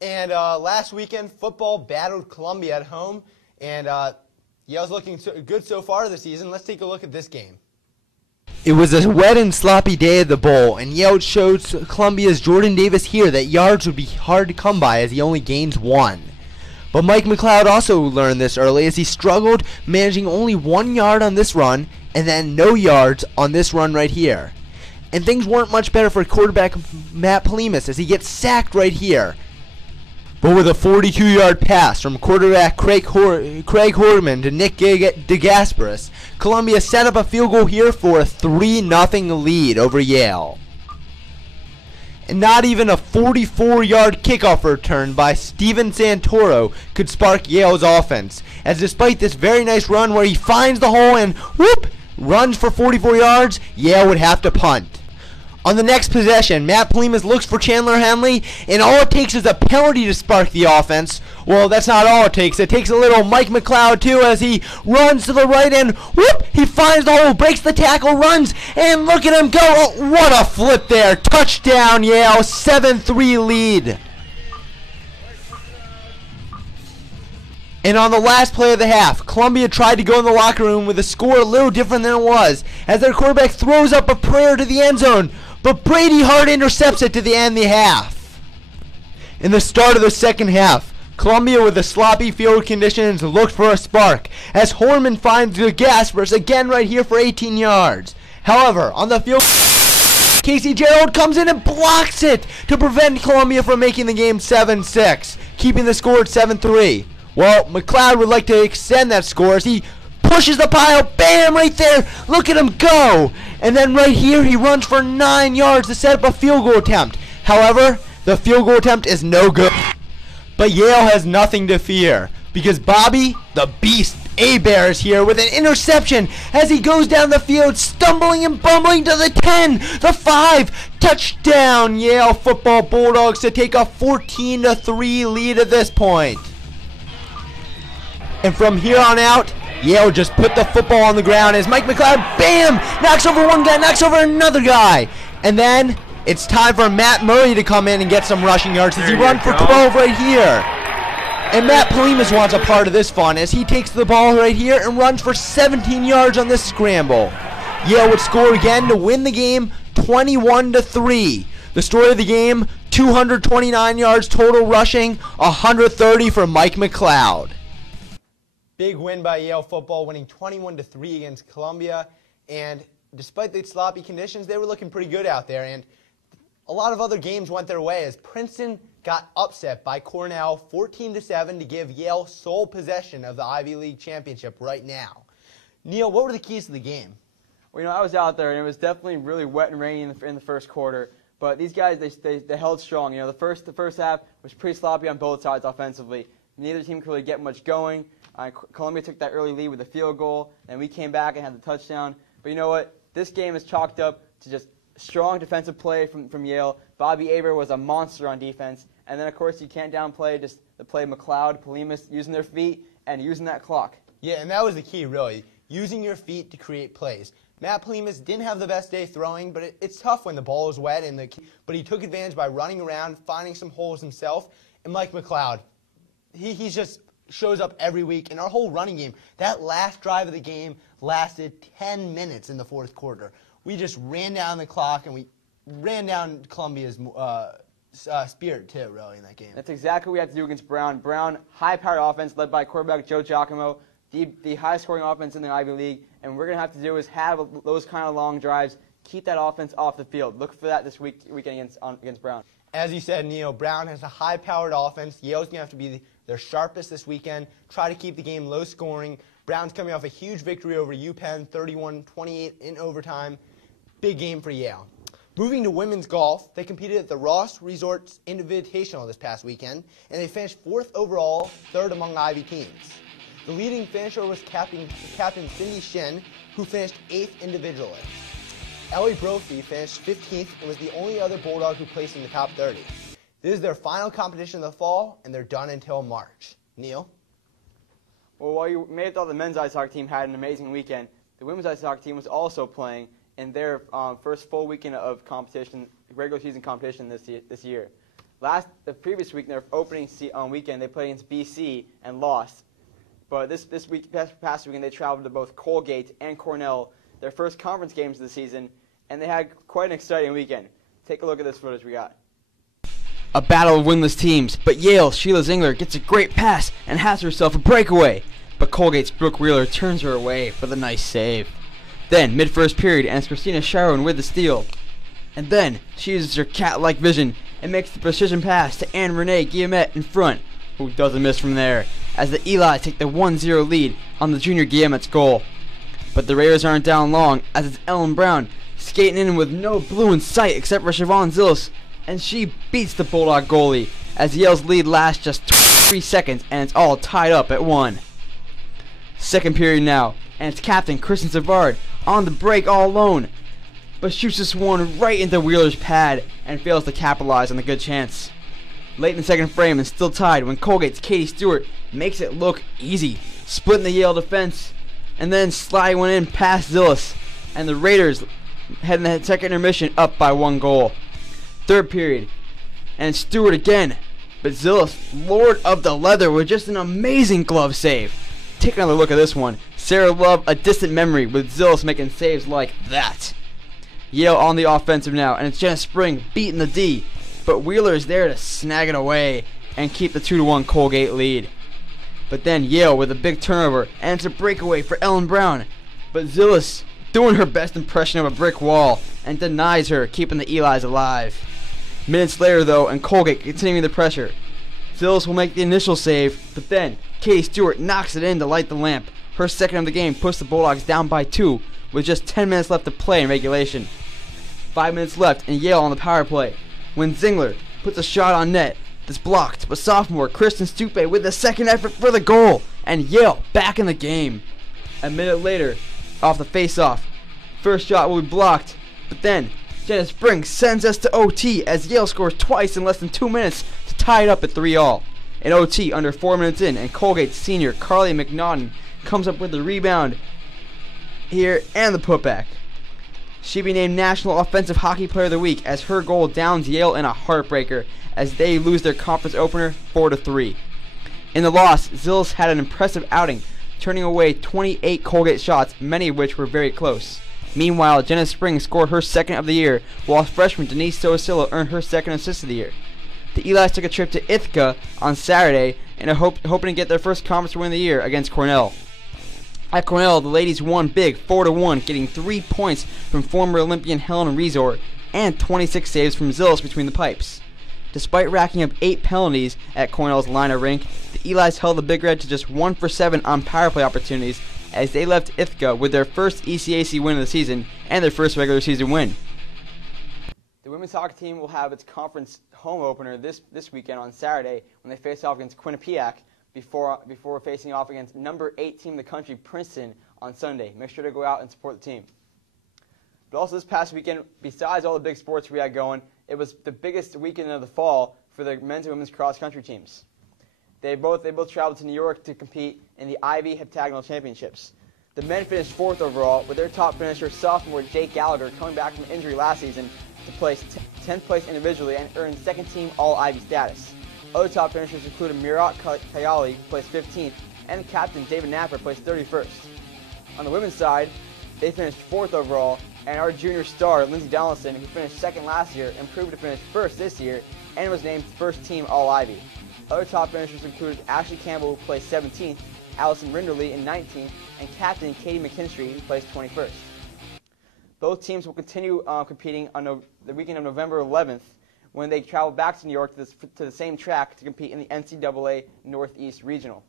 And last weekend, football battled Columbia at home, and Yale's looking good so far this season. Let's take a look at this game. It was a wet and sloppy day at the bowl, and Yale showed Columbia's Jordan Davis here that yards would be hard to come by as he only gains 1. But Mike McLeod also learned this early as he struggled, managing only 1 yard on this run and then no yards on this run right here. And things weren't much better for quarterback Matt Polimis as he gets sacked right here. But with a 42-yard pass from quarterback Craig Horman to Nick DeGasperis, Columbia set up a field goal here for a 3-0 lead over Yale. And not even a 44-yard kickoff return by Steven Santoro could spark Yale's offense, as despite this very nice run where he finds the hole and whoop, runs for 44 yards, Yale would have to punt. On the next possession, Matt Polimis looks for Chandler Henley, and all it takes is a penalty to spark the offense. Well, that's not all it takes. It takes a little Mike McLeod, too, as he runs to the right end. Whoop! He finds the hole, breaks the tackle, runs, and look at him go. Oh, what a flip there. Touchdown, Yale. 7-3 lead. And on the last play of the half, Columbia tried to go in the locker room with a score a little different than it was, as their quarterback throws up a prayer to the end zone, but Brady Hart intercepts it to the end of the half. In the start of the second half, Columbia with the sloppy field conditions looked for a spark, as Horman finds the Gaspers again right here for 18 yards. However, on the field, Casey Gerald comes in and blocks it to prevent Columbia from making the game 7-6, keeping the score at 7-3. Well, McLeod would like to extend that score as he pushes the pile, bam, right there, look at him go. And then right here, he runs for 9 yards to set up a field goal attempt. However, the field goal attempt is no good. But Yale has nothing to fear, because Bobby, the Beast, Abear is here with an interception as he goes down the field, stumbling and bumbling to the 10, the 5, touchdown, Yale football Bulldogs to take a 14-3 lead at this point. And from here on out, Yale just put the football on the ground as Mike McLeod, bam, knocks over one guy, knocks over another guy. And then it's time for Matt Murray to come in and get some rushing yards as he runs for 12 right here. And Matt Polimis wants a part of this fun as he takes the ball right here and runs for 17 yards on this scramble. Yale would score again to win the game 21-3. The story of the game, 229 yards total rushing, 130 for Mike McLeod. Big win by Yale football, winning 21-3 against Columbia. And despite the sloppy conditions, they were looking pretty good out there. And a lot of other games went their way as Princeton got upset by Cornell 14-7 to give Yale sole possession of the Ivy League championship right now. Neil, what were the keys to the game? Well, I was out there, and it was definitely really wet and rainy in the first quarter. But these guys, they held strong. The first half was pretty sloppy on both sides offensively. Neither team could really get much going. Columbia took that early lead with a field goal, and we came back and had the touchdown. But you know what? This game is chalked up to just strong defensive play from Yale. Bobby Aber was a monster on defense. And then, of course, you can't downplay just the play McLeod, Polimis using their feet and using that clock. Yeah, and that was the key, really, using your feet to create plays. Matt Polimis didn't have the best day throwing, but it's tough when the ball is wet. But he took advantage by running around, finding some holes himself. And Mike McLeod, he's just shows up every week. And our whole running game, that last drive of the game lasted 10 minutes in the fourth quarter. We just ran down the clock, and we ran down Columbia's spirit, too, really, in that game. That's exactly what we had to do against Brown. Brown, high-powered offense led by quarterback Joe Giacomo, the highest-scoring offense in the Ivy League. And what we're going to have to do is have those kind of long drives, keep that offense off the field. Look for that this weekend against Brown. As you said, Neil, Brown has a high-powered offense. Yale's going to have to be their sharpest this weekend, try to keep the game low-scoring. Brown's coming off a huge victory over UPenn, 31-28 in overtime. Big game for Yale. Moving to women's golf, they competed at the Ross Resorts Invitational this past weekend, and they finished 4th overall, 3rd among Ivy teams. The leading finisher was Captain Cindy Shin, who finished 8th individually. Ellie Brophy finished 15th and was the only other Bulldog who placed in the top 30. This is their final competition of the fall, and they're done until March. Neil? Well, while you may have thought the men's ice hockey team had an amazing weekend, the women's ice hockey team was also playing in their first full weekend of competition, regular season competition this year. The previous week, their opening weekend, they played against BC and lost. But this past weekend, they traveled to both Colgate and Cornell, their first conference games of the season, and they had quite an exciting weekend. Take a look at this footage we got. A battle of winless teams, but Yale's Sheila Zingler gets a great pass and has herself a breakaway. But Colgate's Brooke Wheeler turns her away for the nice save. Then, mid-first period, and it's Christina Sharon with the steal. And then, she uses her cat-like vision and makes the precision pass to Anne-Renee Guillemette in front, who doesn't miss from there, as the Eli's take the 1-0 lead on the junior Guillemotte's goal. But the Raiders aren't down long, as it's Ellen Brown skating in with no blue in sight except for Siobhan Zillis, and she beats the Bulldog goalie, as Yale's lead lasts just 23 seconds, and it's all tied up at 1. Second period now, and it's captain Kristen Savard on the break all alone, but shoots this one right into Wheeler's pad and fails to capitalize on the good chance. Late in the second frame and still tied when Colgate's Katie Stewart makes it look easy, splitting the Yale defense and then sliding one in past Zillis, and the Raiders head in the second intermission up by 1 goal. Third period, and Stewart again, but Zillis, Lord of the Leather, with just an amazing glove save. Take another look at this one. Sarah Love, a distant memory, with Zillis making saves like that. Yale on the offensive now, and it's Jenna Spring beating the D, but Wheeler is there to snag it away and keep the 2-1 Colgate lead. But then Yale with a big turnover, and it's a breakaway for Ellen Brown, but Zillis doing her best impression of a brick wall and denies her, keeping the Eli's alive. Minutes later though, and Colgate continuing the pressure. Zillis will make the initial save, but then Katie Stewart knocks it in to light the lamp. Her second of the game puts the Bulldogs down by 2 with just 10 minutes left to play in regulation. 5 minutes left and Yale on the power play when Zingler puts a shot on net that's blocked, but sophomore Kristen Stupe with the second effort for the goal, and Yale back in the game. A minute later, off the face-off, first shot will be blocked, but then Jenna Spring sends us to OT as Yale scores twice in less than 2 minutes to tie it up at 3-all. In OT, under 4 minutes in, and Colgate senior Carly McNaughton comes up with the rebound here and the putback. She be named National Offensive Hockey Player of the Week as her goal downs Yale in a heartbreaker as they lose their conference opener 4-3. In the loss, Zillis had an impressive outing, turning away 28 Colgate shots, many of which were very close. Meanwhile, Jenna Spring scored her second of the year, while freshman Denise Sosillo earned her second assist of the year. The Eli's took a trip to Ithaca on Saturday and are hoping to get their first conference win of the year against Cornell. At Cornell, the ladies won big 4-1, getting 3 points from former Olympian Helen Resort and 26 saves from Zillis between the pipes. Despite racking up 8 penalties at Cornell's line of rink, the Eli's held the Big Red to just 1 for 7 on power play opportunities as they left Ithaca with their first ECAC win of the season and their first regular season win. The women's hockey team will have its conference home opener this weekend on Saturday when they face off against Quinnipiac before facing off against number 8 team in the country, Princeton, on Sunday. Make sure to go out and support the team. But also this past weekend, besides all the big sports we had going, it was the biggest weekend of the fall for the men's and women's cross-country teams. They both traveled to New York to compete in the Ivy Heptagonal Championships. The men finished 4th overall, with their top finisher, sophomore Jake Gallagher, coming back from injury last season to place 10th place individually and earn second-team All-Ivy status. Other top finishers included Mirat Kayali, who placed 15th, and captain David Napper placed 31st. On the women's side, they finished 4th overall, and our junior star, Lindsay Donaldson, who finished 2nd last year, improved to finish 1st this year and was named first-team All-Ivy. Other top finishers included Ashley Campbell, who placed 17th, Allison Rinderly in 19th, and captain Katie McKinstry, who placed 21st. Both teams will continue competing on the weekend of November 11th when they travel back to New York to the same track to compete in the NCAA Northeast Regional.